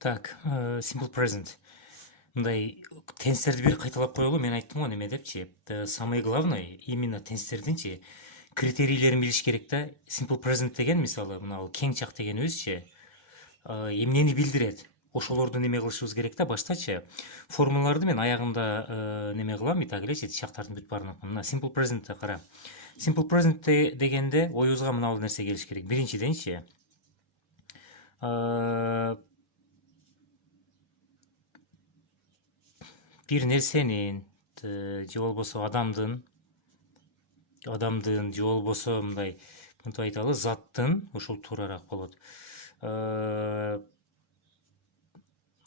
Так, simple present. Мындай тенстерди бир кайталап коелу, мен айттым го неме депчи. Самое главное именно тенстердинчи критерийлерин билиш керек да. Simple present деген мисалы мына кең чак дегенибизчи эмнени билдирет? Ошолорду неме кылышыбыз керек да баштачы. Формулаларды мен аягында неме кылам, так элечи, чактардын бүт баарын. Мына simple presentте кара. Simple present дегенде оюбузга мына нерсе келиш керек. Биринчиденчи бир нерсенин же болбосо адамдын же болбосо мындай мынтип айталы, заттын, ушул туурараак болот.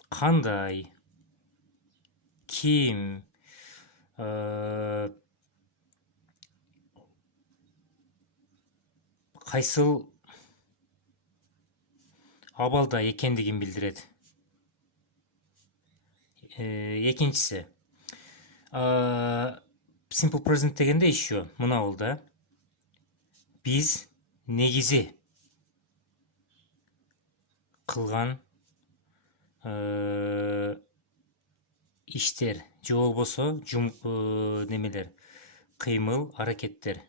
Кандай, ким, кайсыл абалда экендигин билдирет. Экинчиси simple present дегенде еще мына бул да. Биз негизи кылган иштер же болбосо немелер, кыймыл, аракеттер.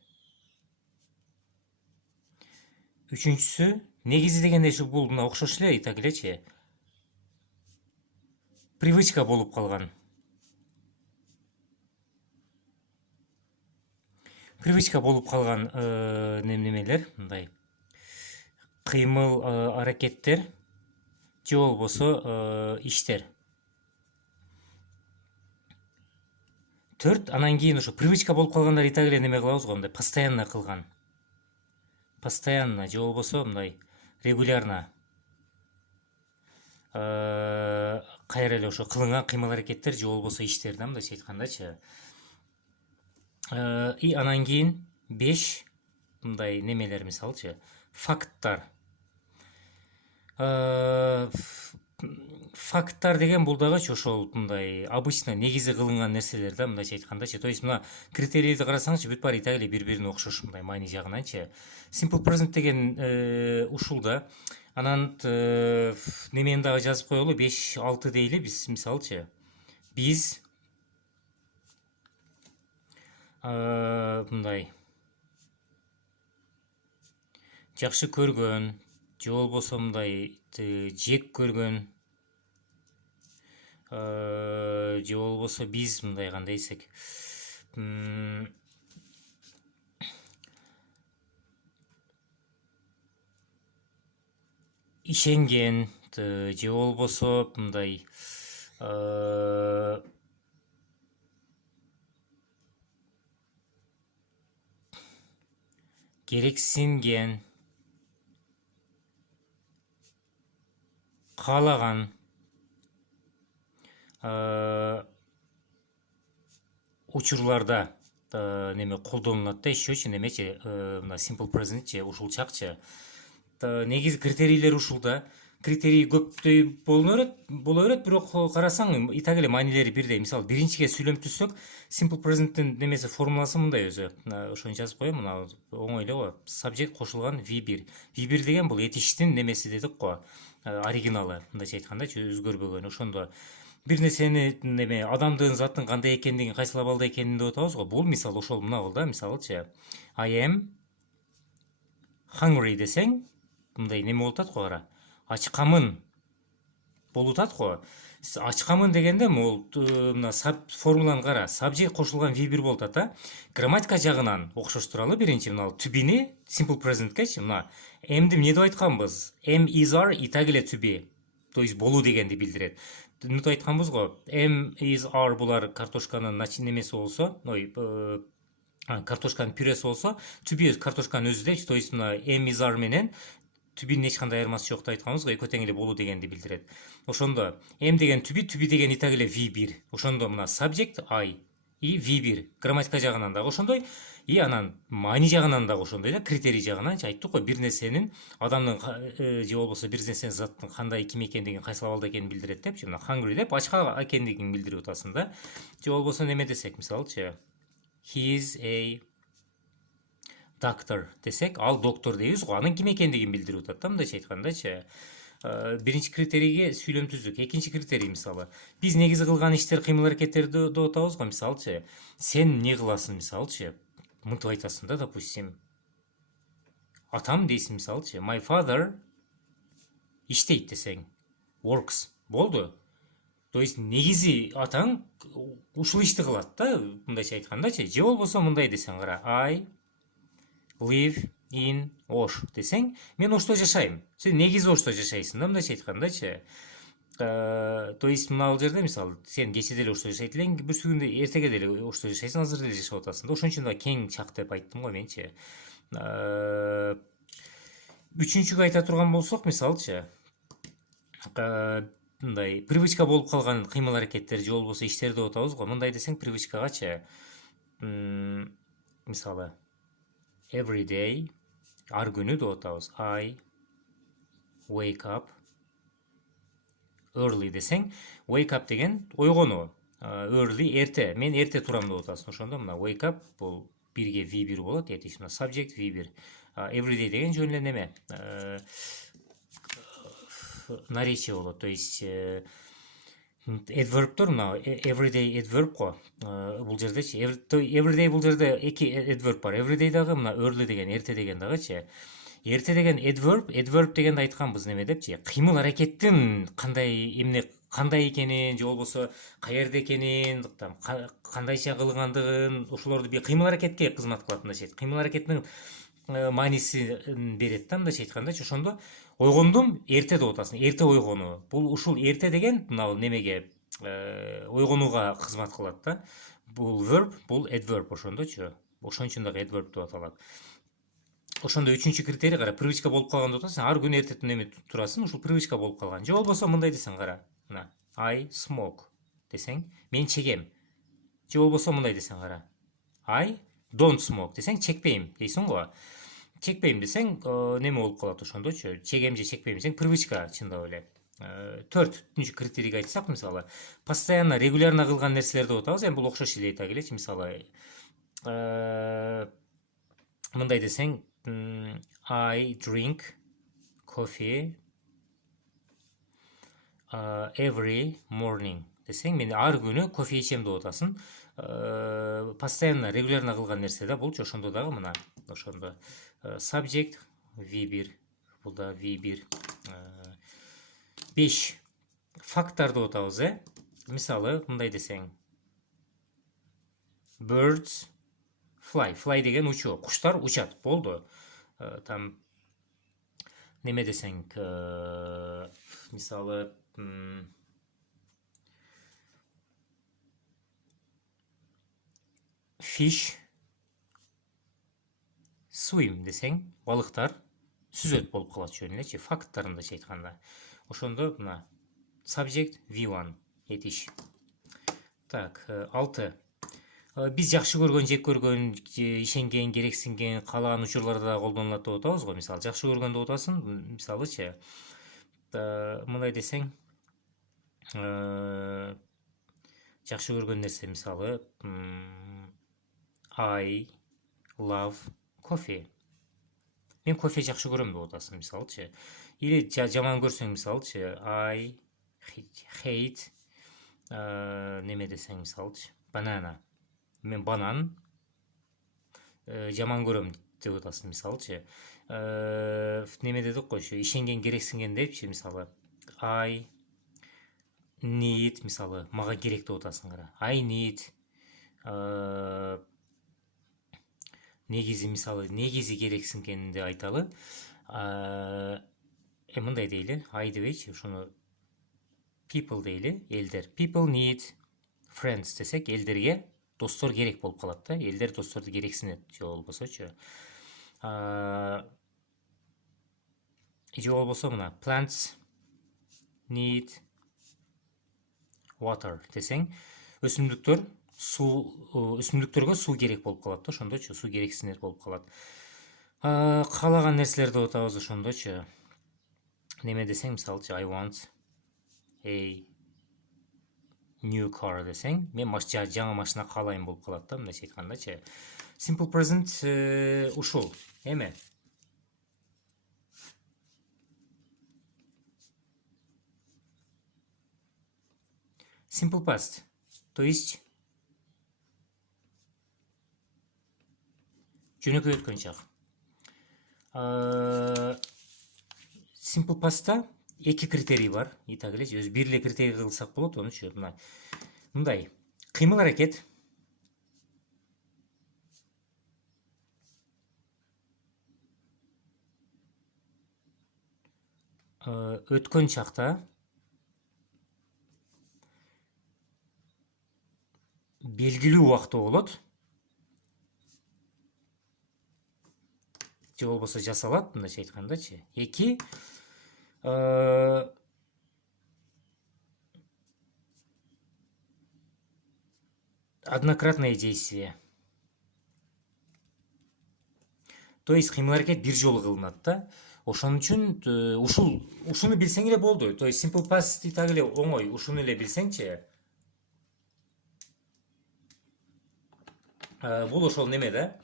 Үчүнчүсү негизи дегенде бул мына окшош эле, так элечи. Привычка болуп калган. Привычка болуп калган немелер, мындай кыймыл, аракеттер же болбосо иштер. Төрт, анан кийин ошо привычка болуп калгандар так эле неме кылабыз го, мындай постоянно кылган. Постоянно же болбосо мындай регулярно кайра эле ошо кылынган кыймыл аракеттер же болбосо иштер да, мындайча айткандачы. И анан кийин 5 мындай немелер, мисалчы, факттар. Факттар деген бул дагычы ошол мындай обычно негизи кылынган нерселер да, мындайча айткандачы. То есть мына критерийди карасаңчы бүт баары так эле бири-бирине окшош мындай маани жагынанчы. Simple present деген ушул да. Анан немени дагы жазып коелу, 5-6 дейли биз, мисалчы. Биз мындай жакшы көргөн же болбосо мындай жек көргөн же болбосо биз мындай кандай десек, ишенген же болбосо мындай керексинген, каалаган, учурларда неме колдонулат да, ишечи немечи, мына simple presentчи, ушул чакчы. Негизи критерийлери ушул да. Критерий көптөй боло берет, бирок карасаң так эле маанилери бирдей. Мисалы, биринчиге сүйлөм түзсөк, simple present'тин немеси, формуласы мындай өзү. Ошону жазып коем, мына оңой эле го. Subject кошулган V1. V1 деген бул этиштин немеси дедик го. Оригиналы, мындайча айткандачы, өзгөрбөгөн. Ошондо бир нерсени неме, адамдын, заттын кандай экендигин, кайсыл абалда экенин деп атабыз го. Бул мисалы ошол мына бул да, мисалычы. I am hungry десең, мындай неме болуп атат го, кара. Ачкамын болуп атат го. Ачкамын дегенде могул мына формуланы кара. Subject кошулган V1 болуп атат да. Грамматика жагынан окшоштуралы биринчи мына to-be'ни simple present'кечи. Мына am'ди эмне деп айтканбыз? Am, is, are и так эле to be. То есть болуу дегенди билдирет. Мынтип айтканбыз го. Am, is, are булар картошканын немеси болсо, картошканын пюреси болсо, to be картошканын өзү дейчи. То есть мына am, is, are менен to be эч кандай айырмасы жок деп айтканбыз го, экөө тең эле болуу дегенди билдирет. Ошондо am деген to be деген и так эле V1. Ошондо мына subject I и V1 грамматика жагынан дагы ошондой, и анан маани жагынан дагы ошондой да, критерий жагынан айттык го, бир нерсенин, адамдын же болбосо бир нерсенин, заттын кандай, ким экендигин, кайсыл абалда экенин билдирет депчи. Мына hungry деп ачка экендигин билдирип атасың да. Же болбосо неме десек, мисалчы, he is a doctor десек, ал доктор дейбиз го, анын ким экендигин билдирип атат да, мындайча айткандачы. биринчи критерийге сүйлөм түздүк. Экинчи критерий мисалы биз негизи кылган иштер, кыймыл аракеттерди деп атабыз го. Мисалычы сен эмне кыласың, мисалычы мынтип айтасың да, допустим, атам дейсиң, мисалычы my father иштейт десең, works болду. То есть негизи атаң ушул ишти кылат да, мындайча айткандачы. Же болбосо мындай десең, кара, I live in Ош десең, мен Ошто жашайм. Сен негизи Ошто жашайсың да, мындайча айткандачы. То есть мына жерде мисалы сен кече деле Ошто жашайт элең, бүрсү күндө эртеге деле Ошто жашайсың, азыр деле жашап атасың да. Ошон үчүн да кең чак деп айттым го менчи. Үчүнчүгө айта турган болсок, мисалычы мындай привычка болуп калган кыймыл аракеттер же болбосо иштер деп атабыз го. Мындай десең, привычкагачы мисалы every day ар күнү деп атабыз. I wake up early десең, wake up деген ойгонуу, early эрте, мен эрте турам деп атасың. Ошондо мына wake up бул бирге V1 болот, этиш мына subject V1. Every day деген жөн эле неме, наречие болот. То есть adverbтор мына everyday adverb го. Бул жердечи everyday бул жерде эки adverb бар. Everyday дагы мына early деген, эрте деген дагычы. Эрте деген adverb дегенди айтканбыз неме депчи. Кыймыл аракеттин кандай экенин, же болбосо каерде экенин, кандайча кылгандыгын, ошолорду бир кыймыл аракетке кызмат кылат мындайча айтып. Кыймыл аракеттин маанисин берет да, мындайча айткандачы. Ошондо ойгондум эрте деп атасың. Эрте ойгонуу. Бул ушул эрте деген мына немеге ойгонууга кызмат кылат да. Бул verb, бул adverb ошондочу. Ошон үчүн дагы adverb деп аталат. Ошондо үчүнчү критерий, кара, привычка болуп калган деп атасың. Ар күнү эрте неме турасың, ушул привычка болуп калган. Же болбосо мындай десең, кара, мына I smoke десең, мен чегем. Же болбосо мындай десең, кара, I don't smoke десең, чекпейм дейсиң го. Чекпейм десең, неме болуп калат ошондочу. Чегем же чекпейм десең, привычка чындап эле. Төртүнчү критерийге айтсак, мисалы, постоянно, регулярно кылган нерселер деп атабыз. Эми бул окшош эле айта келечи, мисалы, мындай десең, I drink coffee every morning десең, мен ар күнү кофе ичем деп атасың. Постоянно, регулярно кылган нерсе да болчу. Ошондо дагы мына, ошондо subject V1, бул да V1. 5 факттар деп атабыз, мисалы, мындай десең, birds fly деген учуу, куштар учат, болду. Там неме десең, мисалы, fish swim десең, балыктар сүзөт болуп калат жөн элечи, факттарындачы айтканда. Ошондо мына subject V1 этиш. Так, 6. Биз жакшы көргөн, жек көргөн, ишенген, керексинген, каалаган учурларда да колдонулат деп атабыз го. Мисалы, жакшы көргөн деп атасың, мисалычы мындай десең, жакшы көргөн нерсе, мисалы, I love coffee. Мен кофе жакшы көрөм деп атасың, мисалычы. Или жаман көрсөң, мисалычы, I hate неме десең, мисалычы, banana. Мен банан жаман көрөм деп атасың, мисалычы. Неме дедик го, ошо ишенген, керексинген депчи, мисалы, I need, мисалы, мага керек деп атасың, кара. I need негизи, мисалы, негизи керексингенди айталы. Мындай дейли, I дебейчи, ошону people дейли, элдер. People need friends десек, элдерге достор керек болуп калат да. Элдер досторду керексинет, же болбосочу. Же болбосо мына plants need water десең, өсүмдүктөргө суу керек болуп калат да, ошондочу, суу керексинет болуп калат. Каалаган нерселер деп атабыз ошондочу. Неме десең, мисалычы, I want a new car десең, мен жаңы машина каалайм болуп калат да, мындайча айткандачы. Simple present ушул. Эме simple past, то есть жөнөкөй өткөн чак. Simple past'ta эки критерий бар. Итак эле өзү бир эле критерий кылсак болот, онучу мындай кыймыл аракет өткөн чакта белгилүү убакта болот. Же болбосо жасалат, мындайча айткандачы. Эки однократное действие. То есть кыймыл аракет бир жолу кылынат да. Ошон үчүн ушуну билсең эле болду. То есть simple past так эле оңой, ушуну эле билсеңчи. Бул ошол неме да.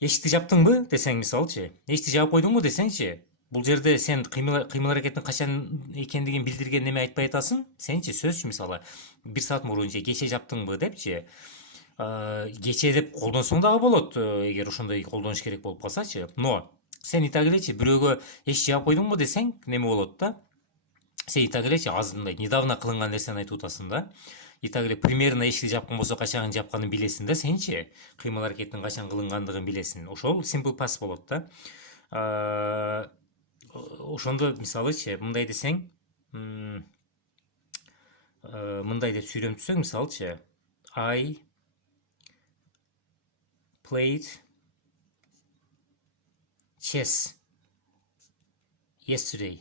Эшикти жаптыңбы десең, мисалчы, эшикти жаап койдуңбу десеңчи, бул жерде сен кыймыл аракеттин качан экендигин билдирген неме айтпай атасың. Сенчи сөзчү мисалы 1 саат мурун же кече жаптыңбы депчи. Кече деп колдонсоң дагы болот, эгер ошондой колдонуш керек болуп калсачы. Но сен итак элечи бирөөгө эш жаап койдуңбу десең, неме болот да. Сен итак элечи аз мындай недавно кылынган нерсени айтып атасың да. Итак эле примерно эшикти жапкан болсо качан жапканын билесиң да сенчи. Кыймыл аракеттин качан кылынгандыгын билесиң. Ошол simple past болот да. Ошондо мисалычы мындай десең, мындай деп сүйлөмтүсөң, мисалчы I played chess yesterday.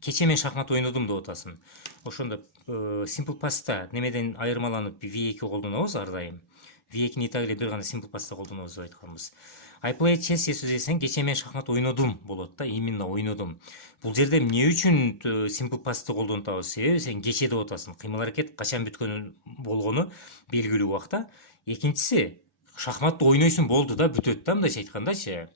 Кече мен шахмат ойнодум деп атасың. Ошондо simple past'ta немеден айырмаланып V2 колдонобуз ар дайым. V2-ни итак эле бир гана simple past'ta колдонобуз деп айтканбыз. I played chess yesterday десең, кече мен шахмат ойнодум болот да, именно ойнодум. Бул жерде эмне үчүн simple past'ты колдонтабыз? Себеби сен кече деп атасың. Кыймыл аракет качан бүткөнү болгону белгилүү убакта. Экинчиси, шахматты ойнойсуң болду да, бүтөт да, мындайча айткандачы.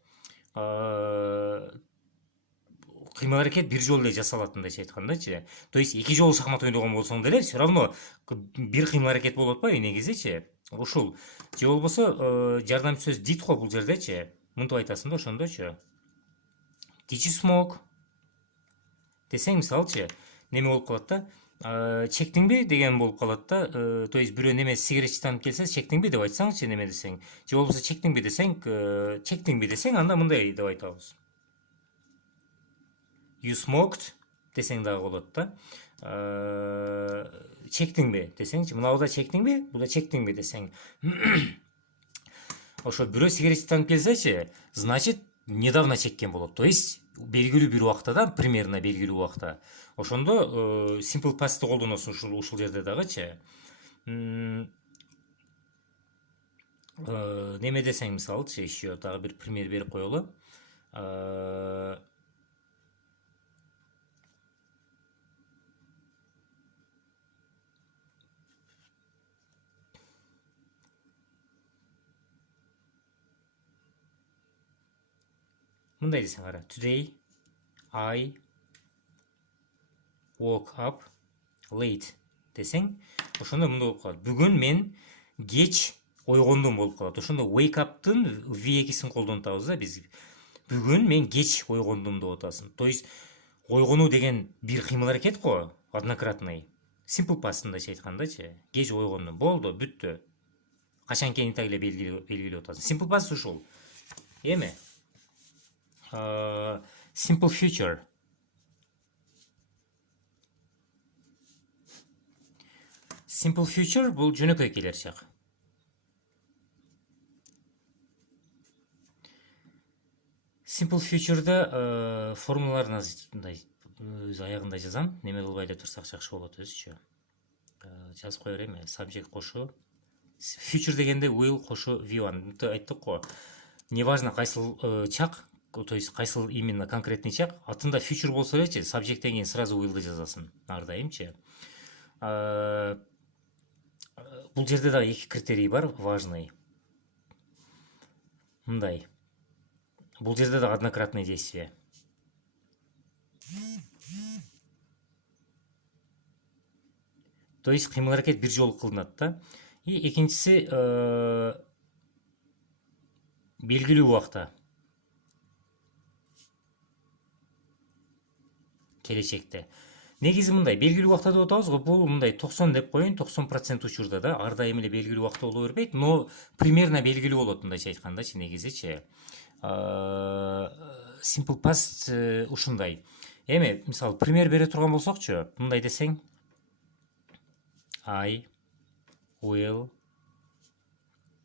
Кыймыл аракет бир жолу эле жасалат, мындайча айткандачы. То есть эки жолу шахмат ойногон болсоң деле все равно бир кыймыл аракет болуп атпайбы негизичи. Ушул. Же болбосо жардамчы сөз did го бул жердечи. Мынтип айтасың да ошондочу. Did you smoke? Десең, мисалчы, неме болуп калат да. Чектиңби деген болуп калат да. То есть бирөө неме сигарет чытанып келсе, чектиңби деп айтсаңчы, неме десең. Же болбосо чектиңби десең, анда мындай деп айтабыз. You smoked десең дагы болот да. Чектиңби десеңчи, мынабуда чектиңби, буда чектиңби десең. Ошо бирөө сигарет чытанып келсечи, значит недавно чеккен болот. То есть белгилүү бир убакта да, примерно белгилүү убакта. Ошондо simple past'ты колдоносуң ушул жерде дагычы. Неме десең, мисалчы, еще дагы бир пример берип коелу. Мындай десең, кара. Today I woke up late десең, ошондо мындай болуп калат. Бүгүн мен кеч ойгондум болуп калат. Ошондо wake up'тын V2-син колдонтабыз да биз. Бүгүн мен кеч ойгондум деп атасың. То есть ойгонуу деген бир кыймыл аракет го, однократный. Simple past'ындачы айткандачы. Кеч ойгондум. Болду, бүттү. Качан экенин так эле белгилеп атасың. Simple past ушул. Эми simple future. Simple future бул жөнөкөй келечек. Simple future'да формулаларын мындай өз аягында жазам. Неме кылбай эле турсак жакшы болот өзүчү. Жазып кое берейин. Subject кошу future дегенде will кошу V1 айттык го. Неважно кайсыл чак, то есть кайсыл именно конкретный чак, атында future болсо элечи, subjecттен кийин сразу will'ды жазасың ар дайымчы. Бул жерде да эки критерий бар, важный. Мындай. Бул жерде да однократное действие. То есть кыймыл аракет бир жолу кылынат да. И экинчиси белгилүү убакта келечекте. Негизи мындай белгилүү убакта деп атабыз го, бул мындай 90 деп коеюн, 90% учурда да ар дайым эле белгилүү убакта боло бербейт, но примерно белгилүү болот мындайча айткандачы негизичи. Simple past ушундай. Эми мисалы пример бере турган болсокчу, мындай десең: I will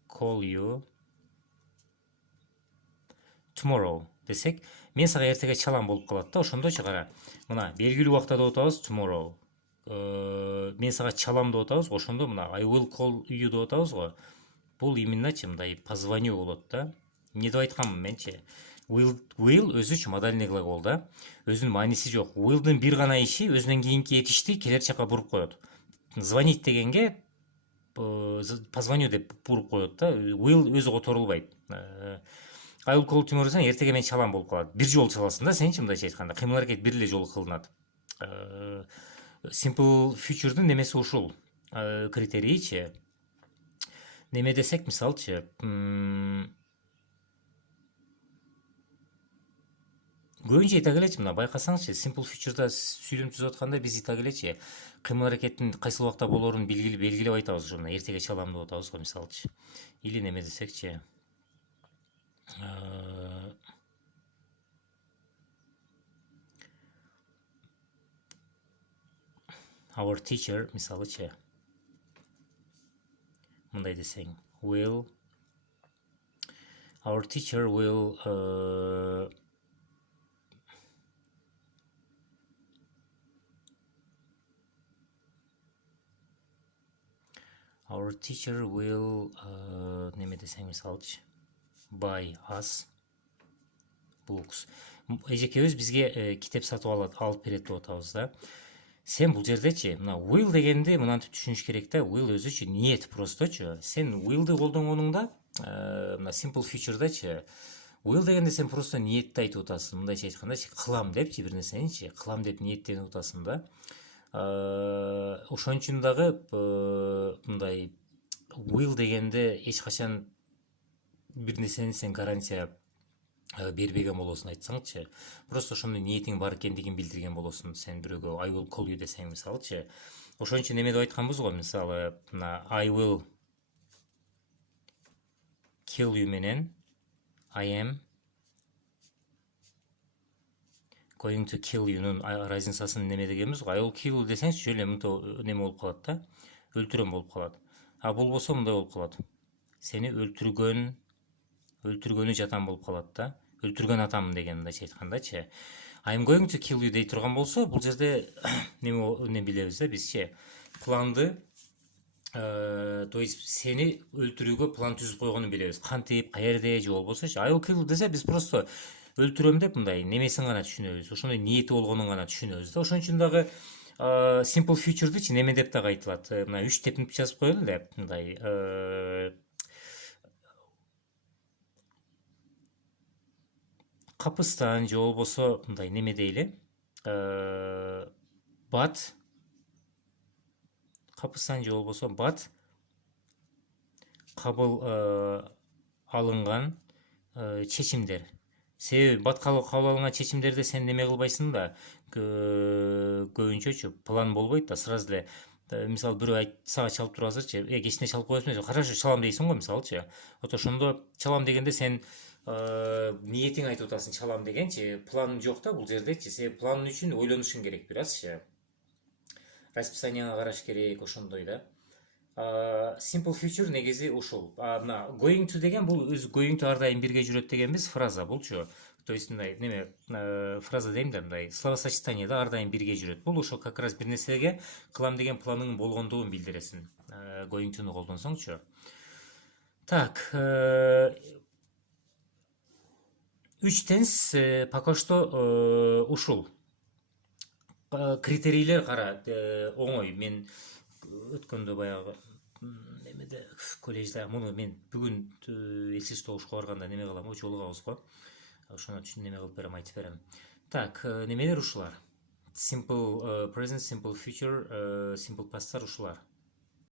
call you tomorrow десек, мен сага эртеге чалам болуп калат да. Ошондойчу кара, мына белгилүү убакта деп атабыз tomorrow. Мен сага чалам деп атабыз, ошондо мына I will call you деп атабыз го. Бул именно мындай позвоню болот да. Эмне деп айтканмын менчи? Will өзүчө модальный глагол да. Өзүнүн мааниси жок. Will'дын бир гана иши өзүнөн кийинки этишти келер жака буруп коет. Звонить дегенге позвоню деп буруп коет да. Will өзү которулбайт. I will call tomorrow десең, эртеге мен чалам болуп калат. Бир жолу чаласың да сенчи, мындайча айтканда. Кыймыл аракет бир эле жолу кылынат. Simple future'дун немеси ушул. Критерийчи. Неме десек, мисалчы, көбүнчө айта келечи, мына байкасаңчы, simple future'да сүйлөм түзүп атканда биз айта келечи, кыймыл аракеттин кайсыл убакта болоорун белгилеп айтабыз. Ошону эртеге чалам деп атабыз го, мисалчы. Или неме десекчи, our teacher, мисалычы, мындай десең, our teacher will неме десең, мисалчы, buy us books. Эжекебиз бизге китеп сатып алып берет деп атабыз да. Сен бул жердечи, мына will дегенди мынантип түшүнүш керек да. Will өзүчө ниет просточу. Сен will'ды колдонгонуңда, мына simple future'дачы, will дегенде сен просто ниетти айтып атасың. Мындайча айткандачы, кылам депчи бир нерсеничи, кылам деп ниеттенип атасың да. Ошон үчүн дагы мындай will дегенде эч качан бир нерсени сен гарантия бербеген болосуң айтсаңчы. Просто ошондой ниетиң бар экендигин билдирген болосуң. Сен бирөөгө I will call you десең, мисалчы. Ошон үчүн неме деп айтканбыз го, мисалы, мына I will kill you менен I am going to kill you'нун разницасын неме дегенбиз го. I will kill you десеңчи, жөн эле мынтип неме болуп калат да. Өлтүрөм болуп калат. А болбосо мындай болуп калат. Сени өлтүргөнү жатам болуп калат да. Өлтүргөн атам деген мындайча айткандачы. I'm going to kill you дей турган болсо, бул жерде неме билебиз да бизчи. Планды, то есть сени өлтүрүүгө план түзүп койгонун билебиз. Кантип, каерде же болбосочу. I will kill you десе биз просто өлтүрөм деп мындай немесин гана түшүнөбүз. Ошондой ниети болгонун гана түшүнөбүз да. Ошон үчүн дагы simple future'дычы неме деп дагы айтылат. Мына 3 деп жазып коелу эле, мындай капыстан же болбосо мындай неме дейли, бат, капыстан же болбосо бат кабыл алынган чечимдер. Себеби бат кабыл алынган чечимдерде сен неме кылбайсың да, көбүнчөчү план болбойт да, сразу эле. Мисалы бирөө сага чалып туруп азырчы, кечине чалып коесуң, хорошо чалам дейсиң го, мисалычы. Вот ошондо чалам дегенде сен ниетиң айтып атасың чалам дегенчи, план жок да бул жердечи. Сен план үчүн ойлонушуң керек бир азчы. Расписанияңа караш керек, ошондой да. Simple future негизи ушул. Мына going to деген бул өз going to ар дайым бирге жүрөт дегенбиз фраза булчу. То есть мындай неме фраза дейм да, мындай словосочетание да ар дайым бирге жүрөт. Бул ошо как раз бир нерсеге кылам деген планыңын болгондугун билдиресиң. Going to'ну колдонсоңчу. Так, 3 тенс пока что ушул. Критерийлер кара, оңой. Мен өткөндө баягы немеде коллежде муну мен бүгүн эсес тогушка барганда неме кылам го, жолугабыз го. Ошону үчүн неме кылып берем, айтып берем. Так, немелер ушулар. simple present, simple future, simple pasttар ушулар.